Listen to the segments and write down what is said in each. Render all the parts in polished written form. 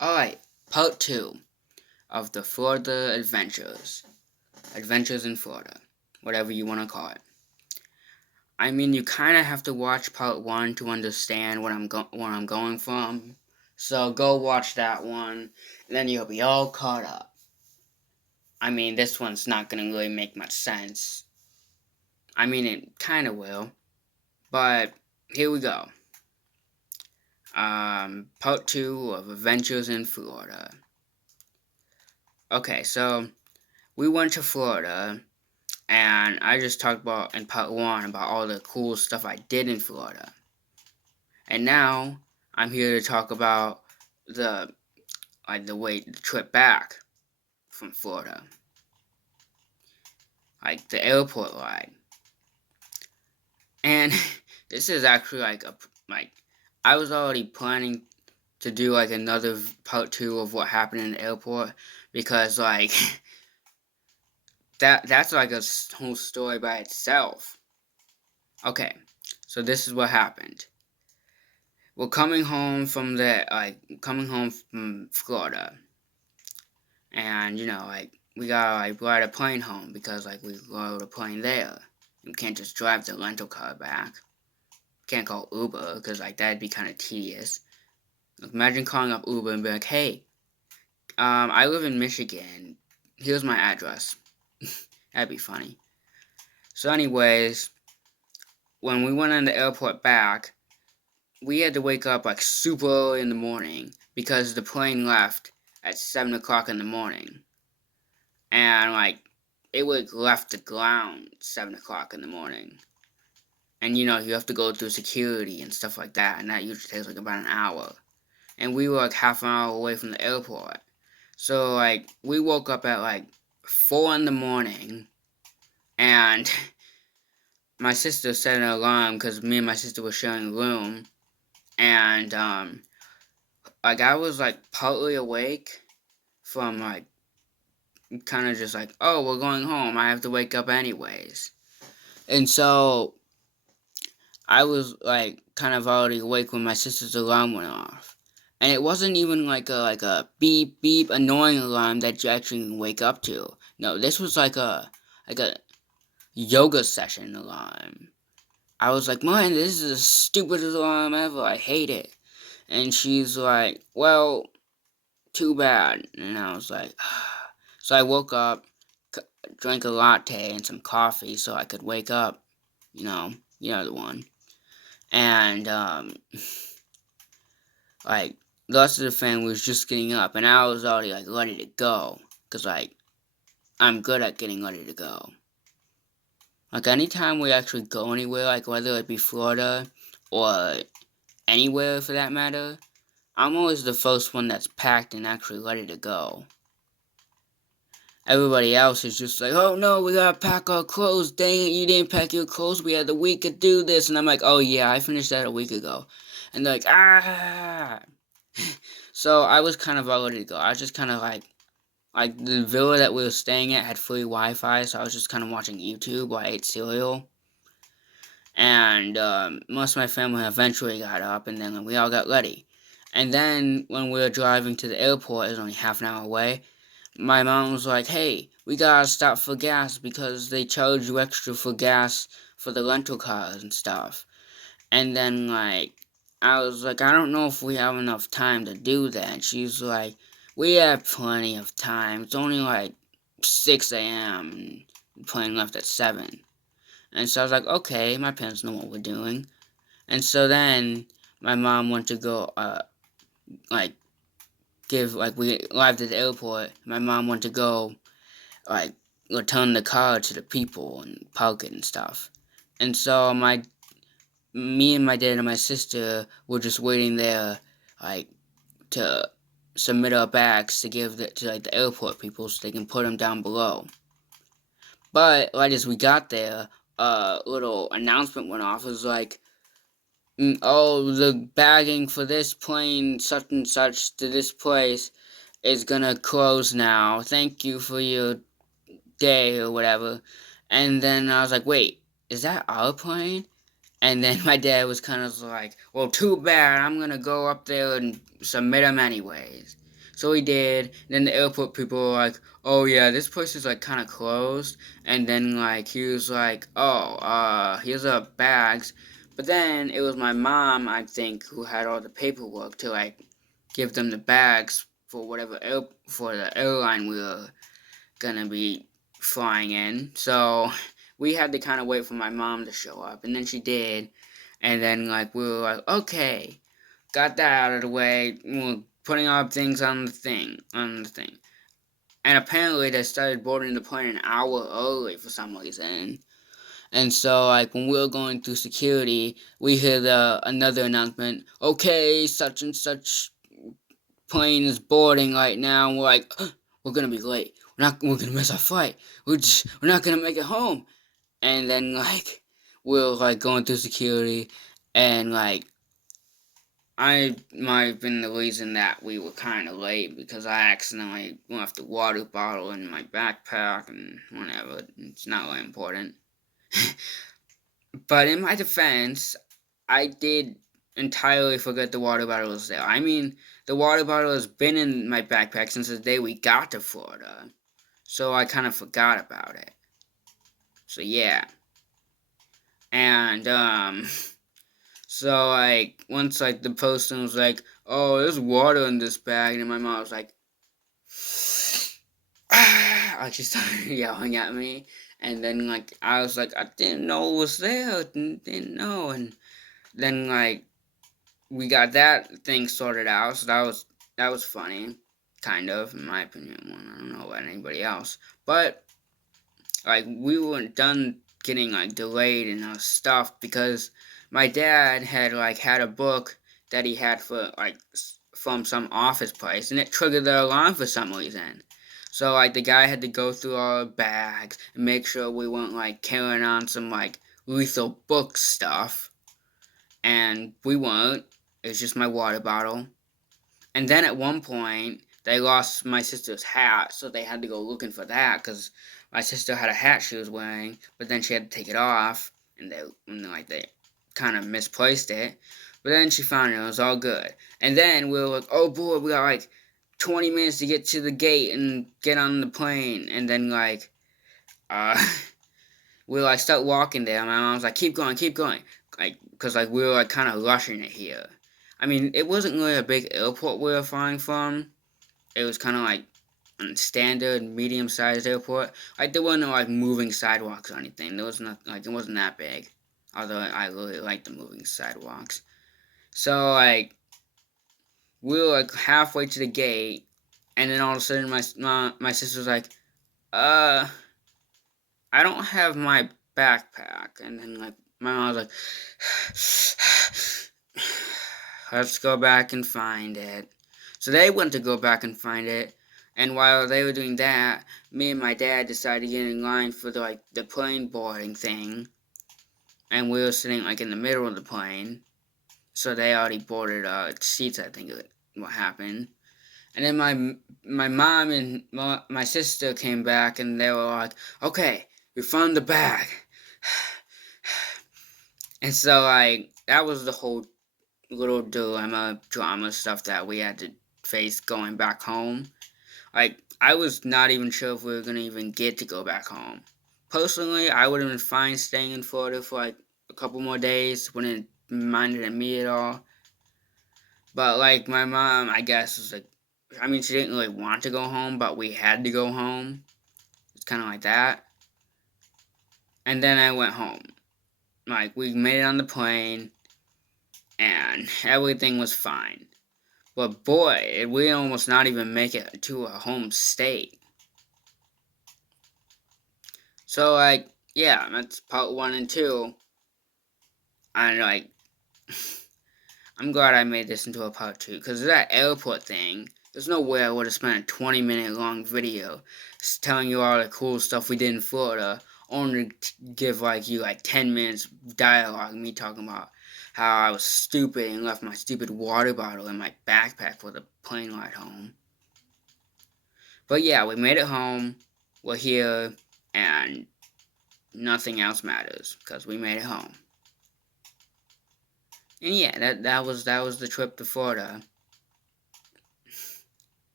Alright, part 2 of the Florida Adventures. Adventures in Florida. Whatever you want to call it. I mean, you kind of have to watch part 1 to understand where I'm going from. So go watch that one, and then you'll be all caught up. I mean, this one's not going to really make much sense. I mean, it kind of will. But here we go. Part 2 of Adventures in Florida. Okay, so we went to Florida, and I just talked about in part 1 about all the cool stuff I did in Florida. And now I'm here to talk about the the trip back from Florida. Like the airport ride. And this is actually like I was already planning to do like another part 2 of what happened in the airport, because like that's like a whole story by itself. Okay, so this is what happened. We're coming home from Florida, and we gotta ride a plane home, because we rode a plane there. We can't just drive the rental car back. Can't call Uber, because that'd be kind of tedious. Imagine calling up Uber and be like, "Hey, I live in Michigan. Here's my address." That'd be funny. So, anyways, when we went in the airport back, we had to wake up super early in the morning, because the plane left at 7 o'clock in the morning. And it left the ground 7 o'clock in the morning. And you have to go through security and stuff like that, and that usually takes about an hour. And we were half an hour away from the airport. So we woke up at 4 in the morning, and my sister set an alarm, because me and my sister were sharing a room. And I was partly awake from kind of just oh, we're going home, I have to wake up anyways. And so I was kind of already awake when my sister's alarm went off. And it wasn't even like a beep beep annoying alarm that you actually wake up to. No, this was like a yoga session alarm. I was like, "Man, this is the stupidest alarm ever. I hate it." And she's like, "Well, too bad." And I was like, so I woke up, drank a latte and some coffee so I could wake up, the one. And the rest of the family was just getting up, and I was already ready to go, because I'm good at getting ready to go. Anytime we actually go anywhere, whether it be Florida or anywhere for that matter, I'm always the first one that's packed and actually ready to go. Everybody else is just like, "Oh no, we gotta pack our clothes. Dang it, you didn't pack your clothes. We had a week to do this." And I'm like, "Oh yeah, I finished that a week ago." And they're like, "Ah." So I was kind of all ready to go. I was just kind of the villa that we were staying at had free Wi-Fi, so I was just kind of watching YouTube while I ate cereal. And most of my family eventually got up, and then we all got ready. And then when we were driving to the airport, it was only half an hour away, my mom was like, "Hey, we gotta stop for gas, because they charge you extra for gas for the rental cars and stuff." And then I was like, "I don't know if we have enough time to do that." And she's like, "We have plenty of time. It's only 6 a.m. and the plane left at 7. And so I was like, "Okay, my parents know what we're doing." And so then my mom went to go like we arrived at the airport. My mom went to go return the car to the people and park it and stuff. And so me and my dad and my sister were just waiting there to submit our bags to give to the airport people, so they can put them down below. But right as we got there, a little announcement went off. It was like, "Oh, the bagging for this plane such and such to this place is gonna close now. Thank you for your day," or whatever. And then I was like, "Wait, is that our plane?" And then my dad was kind of like, "Well, too bad. I'm gonna go up there and submit them anyways." So we did. Then the airport people were like, "Oh yeah, this place is like kind of closed." And then like he was like, "Oh, here's our bags." But then it was my mom, I think, who had all the paperwork to like give them the bags for for the airline we were gonna be flying in. So we had to kind of wait for my mom to show up, and then she did. And then like we were like, okay, got that out of the way. We're putting our things on the thing. And apparently they started boarding the plane an hour early for some reason. And so, like, when we were going through security, we heard another announcement. Okay, such and such plane is boarding right now. And we're like, we're gonna be late. We're gonna miss our flight. We're not gonna make it home. And then, like, we were like going through security, and like, I might have been the reason that we were kind of late because I accidentally left a water bottle in my backpack and whatever. It's not really important. But in my defense, I did entirely forget the water bottle was there. I mean, the water bottle has been in my backpack since the day we got to Florida. So I kind of forgot about it. So yeah. And, so like, once like the postman was like, oh, there's water in this bag, and my mom was like, like she started yelling at me. And then like I was like, I didn't know it was there, didn't know. And then like we got that thing sorted out, so that was funny, kind of, in my opinion. Well, I don't know about anybody else, but like we weren't done getting like delayed and stuff because my dad had a book that he had for like from some office place, and it triggered the alarm for some reason. So like the guy had to go through our bags and make sure we weren't like carrying on some like lethal book stuff, and we weren't. It was just my water bottle. And then at one point, they lost my sister's hat, so they had to go looking for that because my sister had a hat she was wearing, but then she had to take it off, and they kind of misplaced it. But then she found it, and it was all good. And then we were like, oh boy, we got like 20 minutes to get to the gate and get on the plane. And then uh, we like start walking there. My mom's like, keep going, like because like we were like kind of rushing it here. I mean, it wasn't really a big airport we were flying from. It was kind of like a standard, medium-sized airport. Like there weren't no like moving sidewalks or anything. There was not like it wasn't that big. Although I really liked the moving sidewalks. So like we were like halfway to the gate, and then all of a sudden my sister was like, "Uh, I don't have my backpack." And then like my mom was like, let's go back and find it. So they went to go back and find it, and while they were doing that, me and my dad decided to get in line for the plane boarding thing, and we were sitting like in the middle of the plane, so they already boarded seats. I think what happened, and then my mom and my sister came back, and they were like, "Okay, we found the bag," and so like that was the whole little dilemma drama stuff that we had to face going back home. Like, I was not even sure if we were gonna even get to go back home. Personally, I would have been fine staying in Florida for like a couple more days. Wouldn't minded me at all. But like my mom, I guess was like, I mean, she didn't really want to go home, but we had to go home. It's kind of like that. And then I went home. Like we made it on the plane, and everything was fine. But boy, we almost not even make it to a home state. So like, yeah, that's part 1 and 2. And like, I'm glad I made this into a part 2, because that airport thing, there's no way I would have spent a 20-minute long video telling you all the cool stuff we did in Florida, only to give like you like 10 minutes dialogue, me talking about how I was stupid and left my stupid water bottle in my backpack for the plane ride home. But yeah, we made it home, we're here, and nothing else matters, because we made it home. And yeah, that was the trip to Florida.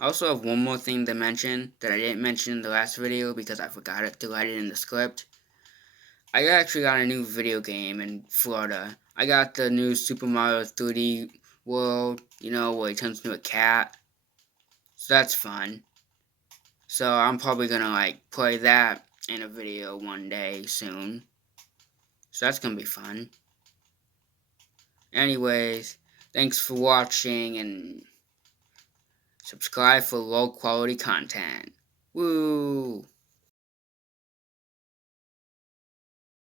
I also have one more thing to mention that I didn't mention in the last video because I forgot to write it in the script. I actually got a new video game in Florida. I got the new Super Mario 3D World, where he turns into a cat. So that's fun. So I'm probably gonna play that in a video one day soon. So that's gonna be fun. Anyways, thanks for watching and subscribe for low quality content. Woo!